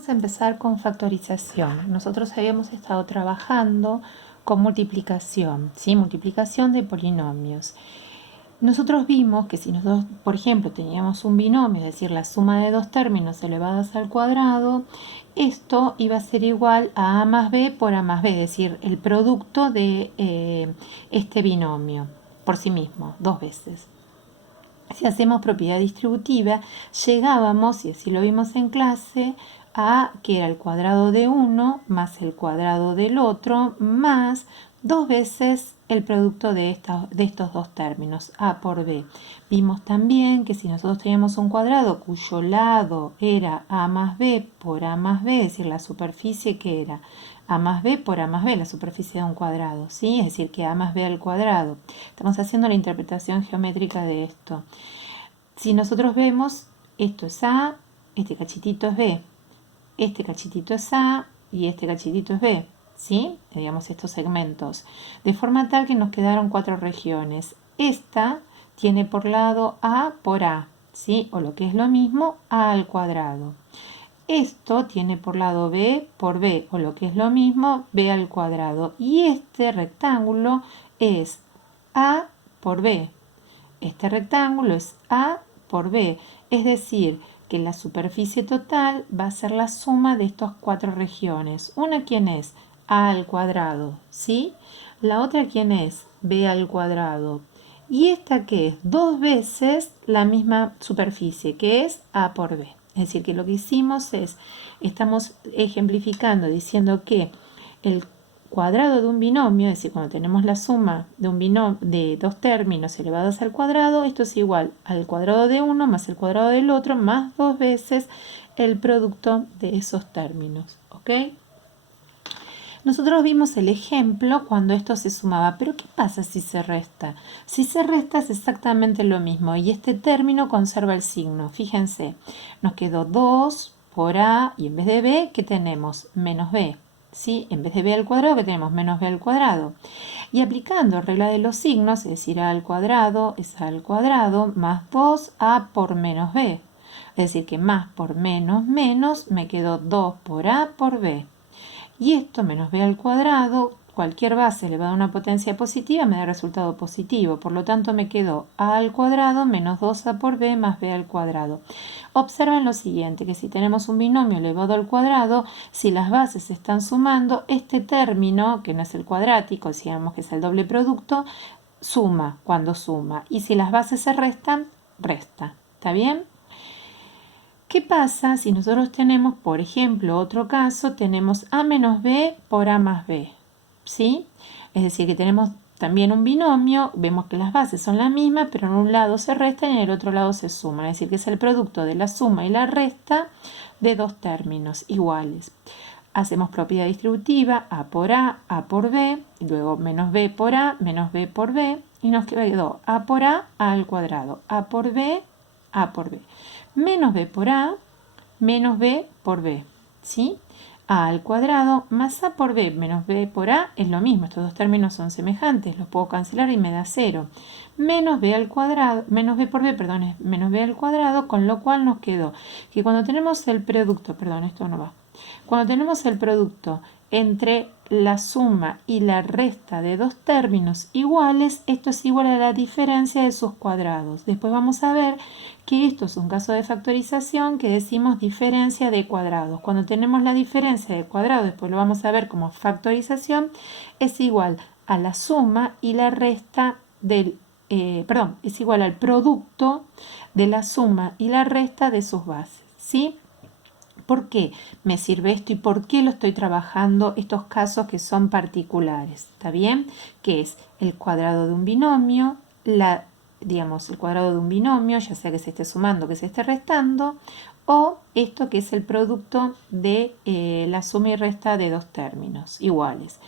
Vamos a empezar con factorización. Nosotros habíamos estado trabajando con multiplicación, ¿sí? Multiplicación de polinomios. Nosotros vimos que si nosotros, por ejemplo, teníamos un binomio, es decir, la suma de dos términos elevadas al cuadrado, esto iba a ser igual a más b por a más b, es decir, el producto de este binomio por sí mismo, dos veces. Si hacemos propiedad distributiva, llegábamos, y así lo vimos en clase, a que era el cuadrado de uno más el cuadrado del otro más dos veces el producto de estos dos términos, a por b. Vimos también que si nosotros teníamos un cuadrado cuyo lado era a más b por a más b, es decir, la superficie que era a más b por a más b, la superficie de un cuadrado, ¿sí? Es decir, que a más b al cuadrado. Estamos haciendo la interpretación geométrica de esto. Si nosotros vemos, esto es a, este cachitito es b, este cachitito es a y este cachitito es b, ¿sí? Digamos estos segmentos. De forma tal que nos quedaron cuatro regiones. Esta tiene por lado a por a, ¿sí? O lo que es lo mismo, a al cuadrado. Esto tiene por lado b por b, o lo que es lo mismo, b al cuadrado. Y este rectángulo es a por b. Este rectángulo es a por b, es decir, que la superficie total va a ser la suma de estas cuatro regiones. Una, ¿quién es? A al cuadrado, ¿sí? La otra, ¿quién es? B al cuadrado. Y esta, ¿qué es? Dos veces la misma superficie, que es a por b. Es decir, que lo que hicimos es, estamos ejemplificando diciendo que el cuadrado de un binomio, es decir, cuando tenemos la suma de un binomio de dos términos elevados al cuadrado, esto es igual al cuadrado de uno más el cuadrado del otro más dos veces el producto de esos términos, ¿ok? Nosotros vimos el ejemplo cuando esto se sumaba, pero ¿qué pasa si se resta? Si se resta es exactamente lo mismo y este término conserva el signo. Fíjense, nos quedó 2 por a y en vez de b, ¿qué tenemos? Menos b. ¿Sí? En vez de b al cuadrado, ¿qué tenemos? Menos b al cuadrado. Y aplicando regla de los signos, es decir, a al cuadrado es a al cuadrado más 2a por menos b. Es decir, que más por menos menos me quedó 2 por a por b. Y esto menos b al cuadrado, cualquier base elevada a una potencia positiva me da resultado positivo. Por lo tanto me quedó a al cuadrado menos 2a por b más b al cuadrado. Observen lo siguiente, que si tenemos un binomio elevado al cuadrado, si las bases se están sumando, este término, que no es el cuadrático, digamos que es el doble producto, suma cuando suma. Y si las bases se restan, resta. ¿Está bien? ¿Qué pasa si nosotros tenemos, por ejemplo, otro caso, tenemos a menos b por a más b? ¿Sí? Es decir, que tenemos también un binomio, vemos que las bases son las mismas, pero en un lado se restan y en el otro lado se suman. Es decir, que es el producto de la suma y la resta de dos términos iguales. Hacemos propiedad distributiva, a por b, y luego menos b por a, menos b por b, y nos quedó a por a al cuadrado, a por b, a por b. Menos b por a, menos b por b, ¿sí? A al cuadrado más a por b menos b por a es lo mismo, estos dos términos son semejantes, los puedo cancelar y me da 0. Menos b al cuadrado, menos b por b, perdón, es menos b al cuadrado, con lo cual nos quedó que cuando tenemos el producto, perdón, esto no va, cuando tenemos el producto entre la suma y la resta de dos términos iguales, esto es igual a la diferencia de sus cuadrados. Después vamos a ver que esto es un caso de factorización que decimos diferencia de cuadrados. Cuando tenemos la diferencia de cuadrados, después lo vamos a ver como factorización, es igual a la suma y la resta del, es igual al producto de la suma y la resta de sus bases, ¿sí? ¿Por qué me sirve esto y por qué lo estoy trabajando estos casos que son particulares? ¿Está bien? Que es el cuadrado de un binomio, el cuadrado de un binomio, ya sea que se esté sumando o que se esté restando, o esto que es el producto de la suma y resta de dos términos iguales.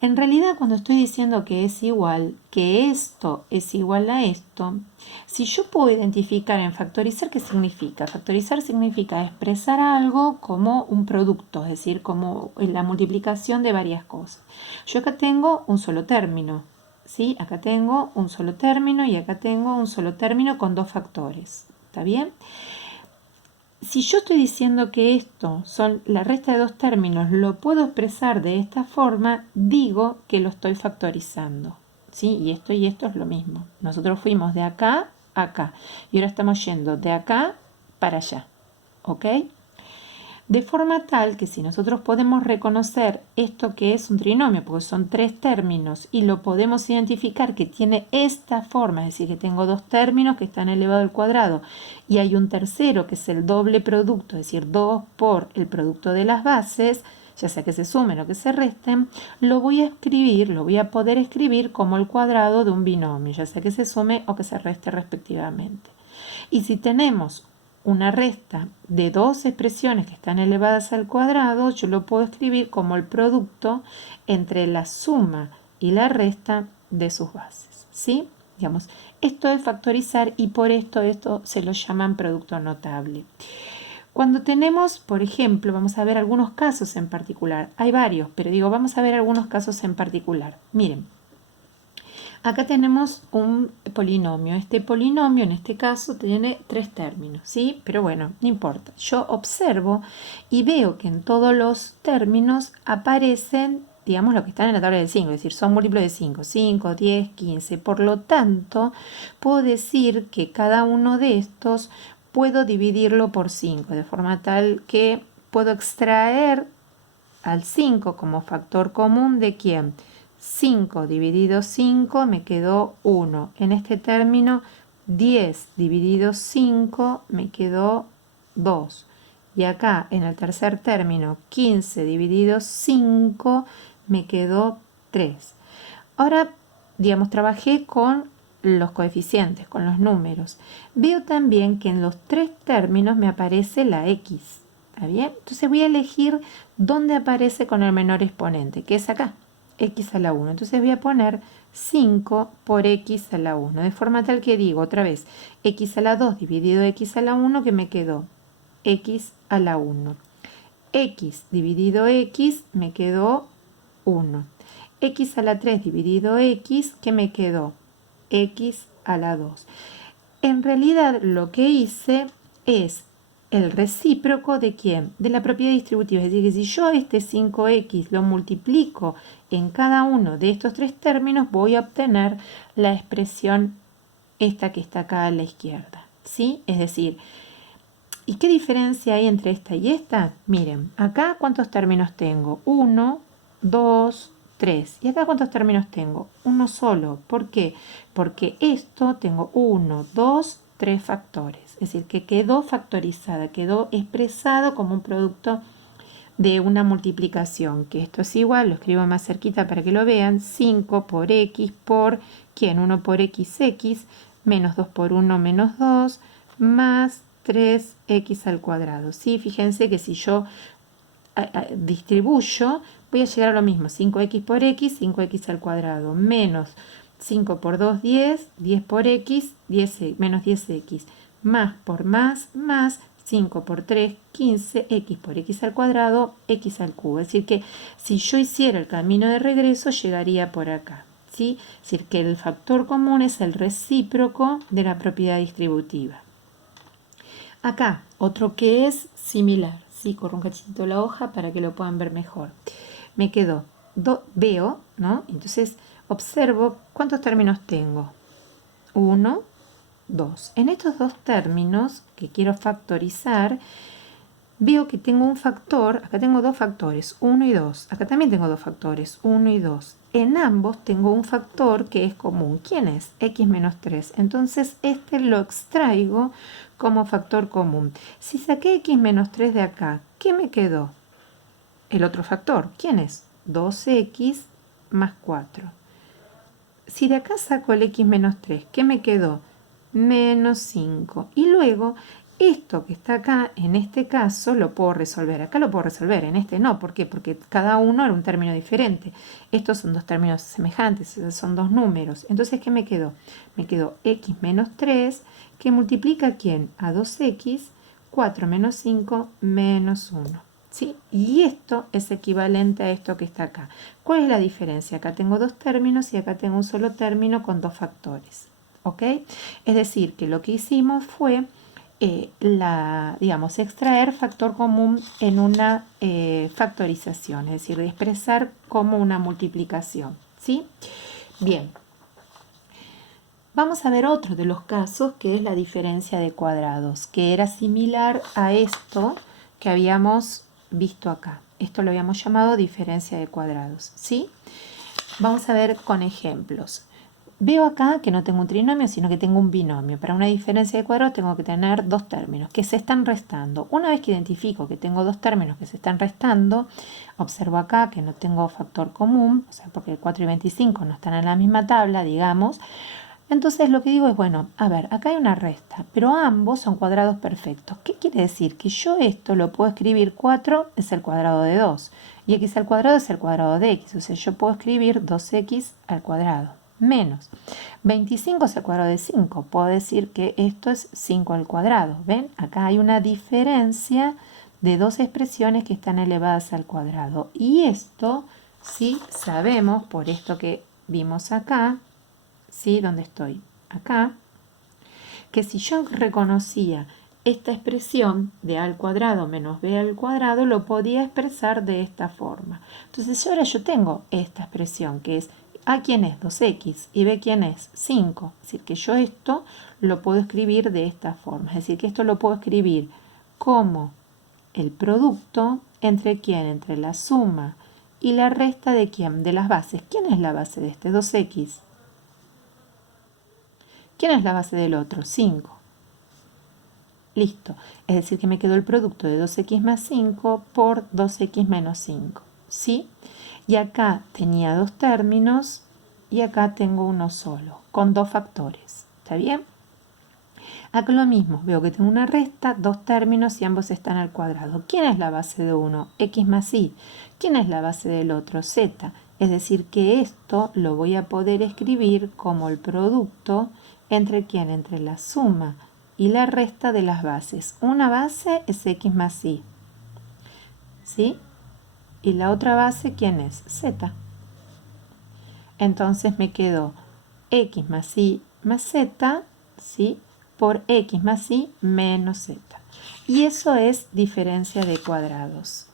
En realidad, cuando estoy diciendo que es igual, que esto es igual a esto, si yo puedo identificar en factorizar, ¿qué significa? Factorizar significa expresar algo como un producto, es decir, como la multiplicación de varias cosas. Yo acá tengo un solo término, ¿sí? Acá tengo un solo término y acá tengo un solo término con dos factores, ¿está bien? si yo estoy diciendo que esto son la resta de dos términos, lo puedo expresar de esta forma, digo que lo estoy factorizando. ¿Sí? Y esto es lo mismo. Nosotros fuimos de acá a acá y ahora estamos yendo de acá para allá. ¿Ok? De forma tal que si nosotros podemos reconocer esto que es un trinomio, porque son tres términos, y lo podemos identificar que tiene esta forma, es decir, que tengo dos términos que están elevados al cuadrado, y hay un tercero que es el doble producto, es decir, 2 por el producto de las bases, ya sea que se sumen o que se resten, lo voy a escribir, lo voy a poder escribir como el cuadrado de un binomio, ya sea que se sume o que se reste respectivamente. Y si tenemos una resta de dos expresiones que están elevadas al cuadrado, yo lo puedo escribir como el producto entre la suma y la resta de sus bases. ¿Sí? Digamos, esto es factorizar y por esto se lo llaman producto notable. Cuando tenemos, por ejemplo, vamos a ver algunos casos en particular. Hay varios, pero digo, vamos a ver algunos casos en particular. Miren. Acá tenemos un polinomio. Este polinomio en este caso tiene tres términos, ¿sí? Pero bueno, no importa. Yo observo y veo que en todos los términos aparecen, digamos, lo que están en la tabla de 5, es decir, son múltiplos de 5, 5, 10, 15. Por lo tanto, puedo decir que cada uno de estos puedo dividirlo por 5, de forma tal que puedo extraer al 5 como factor común de ¿quién? 5 dividido 5 me quedó 1. En este término 10 dividido 5 me quedó 2. Y acá en el tercer término 15 dividido 5 me quedó 3. Ahora, digamos, trabajé con los coeficientes, con los números. Veo también que en los tres términos me aparece la x. ¿Está bien? Entonces voy a elegir dónde aparece con el menor exponente, que es acá, x a la 1. Entonces voy a poner 5 por x a la 1, de forma tal que digo otra vez, x a la 2 dividido x a la 1, que me quedó x a la 1. X dividido x me quedó 1. X a la 3 dividido x, que me quedó x a la 2. En realidad lo que hice es el recíproco de ¿quién? De la propiedad distributiva. Es decir, que si yo este 5x lo multiplico en cada uno de estos tres términos, voy a obtener la expresión esta que está acá a la izquierda. ¿Sí? Es decir, ¿y qué diferencia hay entre esta y esta? Miren, acá ¿cuántos términos tengo? 1, 2, 3. ¿Y acá cuántos términos tengo? Uno solo. ¿Por qué? Porque esto tengo 1, 2, 3 factores. Es decir, que quedó factorizada, quedó expresado como un producto de una multiplicación. Que esto es igual, lo escribo más cerquita para que lo vean. 5 por x por, ¿quién? 1 por x, menos 2 por 1 menos 2, más 3x al cuadrado. ¿Sí? Fíjense que si yo distribuyo, voy a llegar a lo mismo. 5x por x, 5x al cuadrado, menos 5 por 2, 10, 10 por x, 10, menos 10x, más por más, 5 por 3, 15, x por x al cuadrado, x al cubo. Es decir que si yo hiciera el camino de regreso, llegaría por acá. ¿Sí? Es decir que el factor común es el recíproco de la propiedad distributiva. Acá, otro que es similar. Sí, corro un cachito la hoja para que lo puedan ver mejor. Me quedo, veo, ¿no? Entonces observo cuántos términos tengo. 1, 2. En estos dos términos que quiero factorizar, veo que tengo un factor, acá tengo dos factores, 1 y 2. Acá también tengo dos factores, 1 y 2. En ambos tengo un factor que es común. ¿Quién es? X menos 3. Entonces este lo extraigo como factor común. Si saqué x menos 3 de acá, ¿qué me quedó? El otro factor. ¿Quién es? 2x más 4. Si de acá saco el x menos 3, ¿qué me quedó? Menos 5. Y luego, esto que está acá, en este caso, lo puedo resolver. Acá lo puedo resolver, en este no. ¿Por qué? Porque cada uno era un término diferente. Estos son dos términos semejantes, son dos números. Entonces, ¿qué me quedó? Me quedó x menos 3, que multiplica ¿a quién? A 2x, 4 menos 5, menos 1. ¿Sí? Y esto es equivalente a esto que está acá. ¿Cuál es la diferencia? Acá tengo dos términos y acá tengo un solo término con dos factores. ¿Ok? Es decir, que lo que hicimos fue digamos, extraer factor común en una factorización, es decir, expresar como una multiplicación, ¿sí? Bien. Vamos a ver otro de los casos, que es la diferencia de cuadrados, que era similar a esto que habíamos visto acá. Esto lo habíamos llamado diferencia de cuadrados, ¿sí? Vamos a ver con ejemplos. Veo acá que no tengo un trinomio, sino que tengo un binomio. Para una diferencia de cuadrados tengo que tener dos términos que se están restando. Una vez que identifico que tengo dos términos que se están restando, observo acá que no tengo factor común, o sea, porque el 4 y 25 no están en la misma tabla, digamos. Entonces lo que digo es, bueno, a ver, acá hay una resta, pero ambos son cuadrados perfectos. ¿Qué quiere decir? Que yo esto lo puedo escribir 4 es el cuadrado de 2 y x al cuadrado es el cuadrado de x. O sea, yo puedo escribir 2x al cuadrado menos 25 es el cuadrado de 5. Puedo decir que esto es 5 al cuadrado. ¿Ven? Acá hay una diferencia de dos expresiones que están elevadas al cuadrado. Y esto sí sabemos, por esto que vimos acá, ¿sí? ¿Dónde estoy? Acá. Que si yo reconocía esta expresión de a al cuadrado menos b al cuadrado, lo podía expresar de esta forma. Entonces ahora yo tengo esta expresión que es a quién es 2x y b quién es 5. Es decir, que yo esto lo puedo escribir de esta forma. Es decir, que esto lo puedo escribir como el producto entre quién, entre la suma y la resta de quién, de las bases. ¿Quién es la base de este? 2x. ¿Quién es la base del otro? 5. Listo. Es decir, que me quedó el producto de 2x más 5 por 2x menos 5. ¿Sí? Y acá tenía dos términos y acá tengo uno solo, con dos factores. ¿Está bien? Acá lo mismo. Veo que tengo una resta, dos términos y ambos están al cuadrado. ¿Quién es la base de uno? X más y. ¿Quién es la base del otro? Z. Es decir, que esto lo voy a poder escribir como el producto ¿entre quién? Entre la suma y la resta de las bases. Una base es x más y. ¿Sí? Y la otra base, ¿quién es? Z. Entonces me quedó x más y más z, ¿sí? Por x más y menos z. Y eso es diferencia de cuadrados.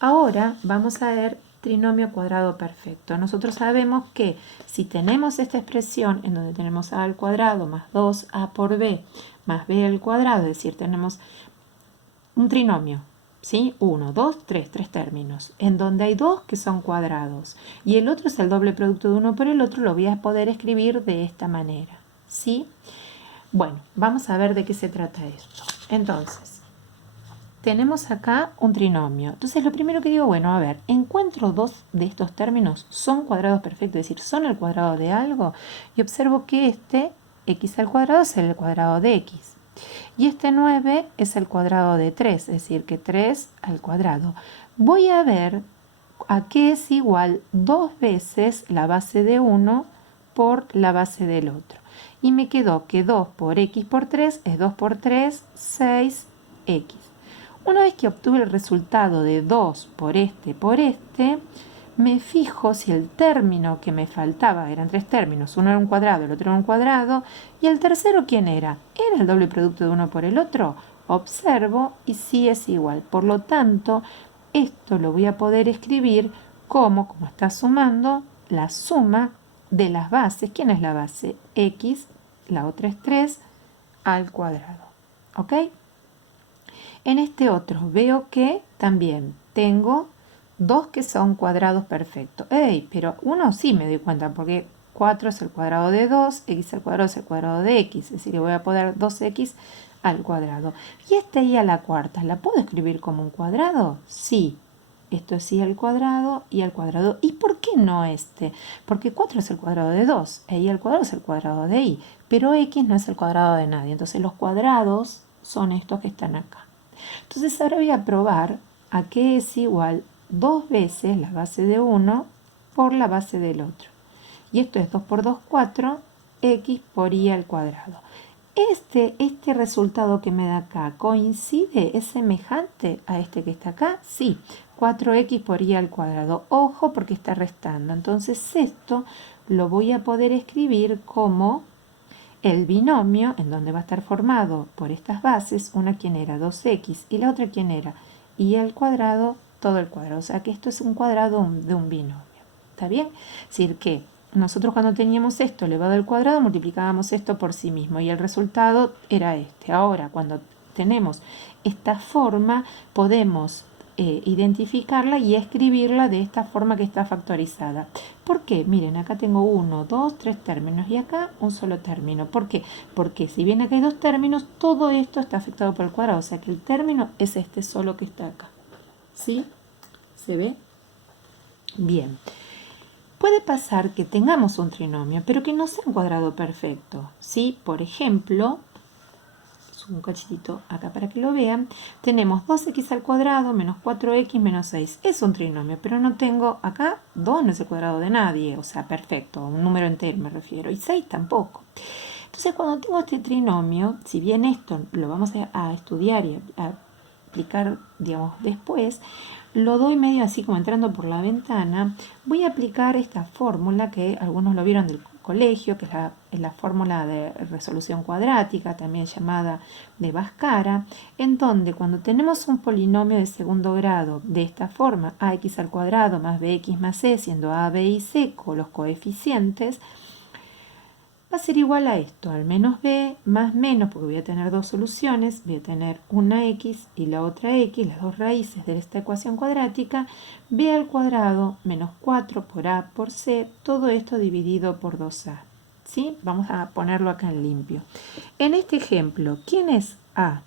Ahora vamos a ver trinomio cuadrado perfecto. Nosotros sabemos que si tenemos esta expresión en donde tenemos a al cuadrado más 2a por b más b al cuadrado, es decir, tenemos un trinomio, ¿sí? 1, 2, 3, tres términos, en donde hay dos que son cuadrados y el otro es el doble producto de uno por el otro, lo voy a poder escribir de esta manera, ¿sí? Bueno, vamos a ver de qué se trata esto. Entonces, tenemos acá un trinomio. Entonces lo primero que digo, bueno, a ver, encuentro dos de estos términos, son cuadrados perfectos, es decir, son el cuadrado de algo, y observo que este x al cuadrado es el cuadrado de x. Y este 9 es el cuadrado de 3, es decir, que 3 al cuadrado. Voy a ver a qué es igual dos veces la base de uno por la base del otro. Y me quedó que 2 por x por 3 es 2 por 3, 6x. Una vez que obtuve el resultado de 2 por este, me fijo si el término que me faltaba, eran tres términos, uno era un cuadrado, el otro era un cuadrado, y el tercero, ¿quién era? ¿Era el doble producto de uno por el otro? Observo y sí es igual. Por lo tanto, esto lo voy a poder escribir como está sumando, la suma de las bases. ¿Quién es la base? X, la otra es 3, al cuadrado. ¿Ok? En este otro veo que también tengo dos que son cuadrados perfectos. ¡Ey! Pero uno sí me doy cuenta porque 4 es el cuadrado de 2, x al cuadrado es el cuadrado de x. Es decir, que voy a poner 2x al cuadrado. Y esta y a la cuarta, ¿la puedo escribir como un cuadrado? Sí. Esto es y al cuadrado y al cuadrado. ¿Y por qué no este? Porque 4 es el cuadrado de 2, e y al cuadrado es el cuadrado de y. Pero x no es el cuadrado de nadie. Entonces los cuadrados son estos que están acá. Entonces ahora voy a probar a qué es igual dos veces la base de uno por la base del otro. Y esto es 2 por 2, 4, x por y al cuadrado. Este resultado que me da acá, ¿coincide? ¿Es semejante a este que está acá? Sí, 4x por y al cuadrado. Ojo porque está restando. Entonces esto lo voy a poder escribir como El binomio, en donde va a estar formado por estas bases, una quien era 2x y la otra quien era y al cuadrado, todo el cuadrado. O sea que esto es un cuadrado de un binomio. ¿Está bien? Es decir que nosotros cuando teníamos esto elevado al cuadrado multiplicábamos esto por sí mismo y el resultado era este. Ahora, cuando tenemos esta forma, podemos identificarla y escribirla de esta forma que está factorizada. ¿Por qué? Miren, acá tengo 1, 2, 3 términos y acá un solo término. ¿Por qué? Porque si bien acá hay dos términos, todo esto está afectado por el cuadrado. O sea que el término es este solo que está acá. ¿Sí? ¿Se ve? Bien. Puede pasar que tengamos un trinomio, pero que no sea un cuadrado perfecto. ¿Sí? Por ejemplo, un cachito acá para que lo vean, tenemos 2x al cuadrado menos 4x menos 6. Es un trinomio, pero no tengo acá 2 no es el cuadrado de nadie, o sea, perfecto, un número entero me refiero, y 6 tampoco. Entonces, cuando tengo este trinomio, si bien esto lo vamos a estudiar y a aplicar, digamos, después, lo doy medio así como entrando por la ventana, voy a aplicar esta fórmula que algunos lo vieron del colegio, que es la fórmula de resolución cuadrática, también llamada de Bhaskara, en donde cuando tenemos un polinomio de segundo grado de esta forma, ax al cuadrado más bx más c, siendo a, b y c con los coeficientes, va a ser igual a esto, al menos b más menos, porque voy a tener dos soluciones, voy a tener una x y la otra x, las dos raíces de esta ecuación cuadrática, b al cuadrado menos 4 por a por c, todo esto dividido por 2a. ¿Sí? Vamos a ponerlo acá en limpio. En este ejemplo, ¿quién es a?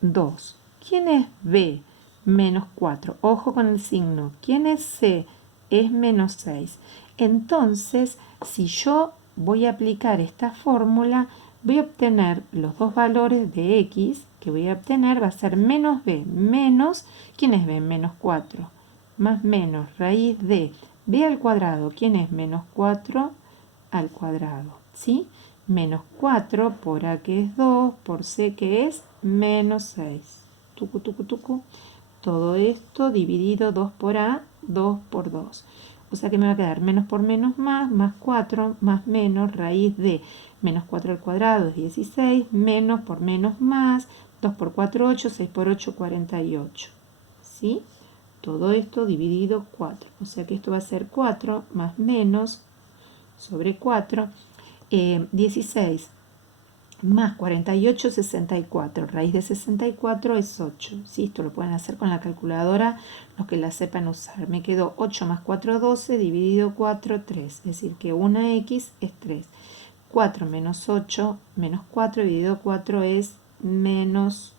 2. ¿Quién es b? Menos 4. Ojo con el signo. ¿Quién es c? Es menos 6. Entonces, si yo voy a aplicar esta fórmula, voy a obtener los dos valores de x que voy a obtener, va a ser menos b menos, ¿quién es b? Menos 4, más menos raíz de b al cuadrado, ¿quién es? Menos 4 al cuadrado, ¿sí? Menos 4 por a que es 2, por c que es menos 6. Tucu, tucu, tucu. Todo esto dividido 2 por a, 2 por 2. O sea que me va a quedar menos por menos más 4, más menos, raíz de menos 4 al cuadrado es 16, menos por menos más, 2 por 4, 8, 6 por 8, 48. ¿Sí? Todo esto dividido 4. O sea que esto va a ser 4 más menos sobre 4, 16 más 48, 64. Raíz de 64 es 8. ¿Sí? Esto lo pueden hacer con la calculadora los que la sepan usar. Me quedó 8 más 4, 12, dividido 4, 3. Es decir, que una x es 3. 4 menos 8 menos 4 dividido 4 es menos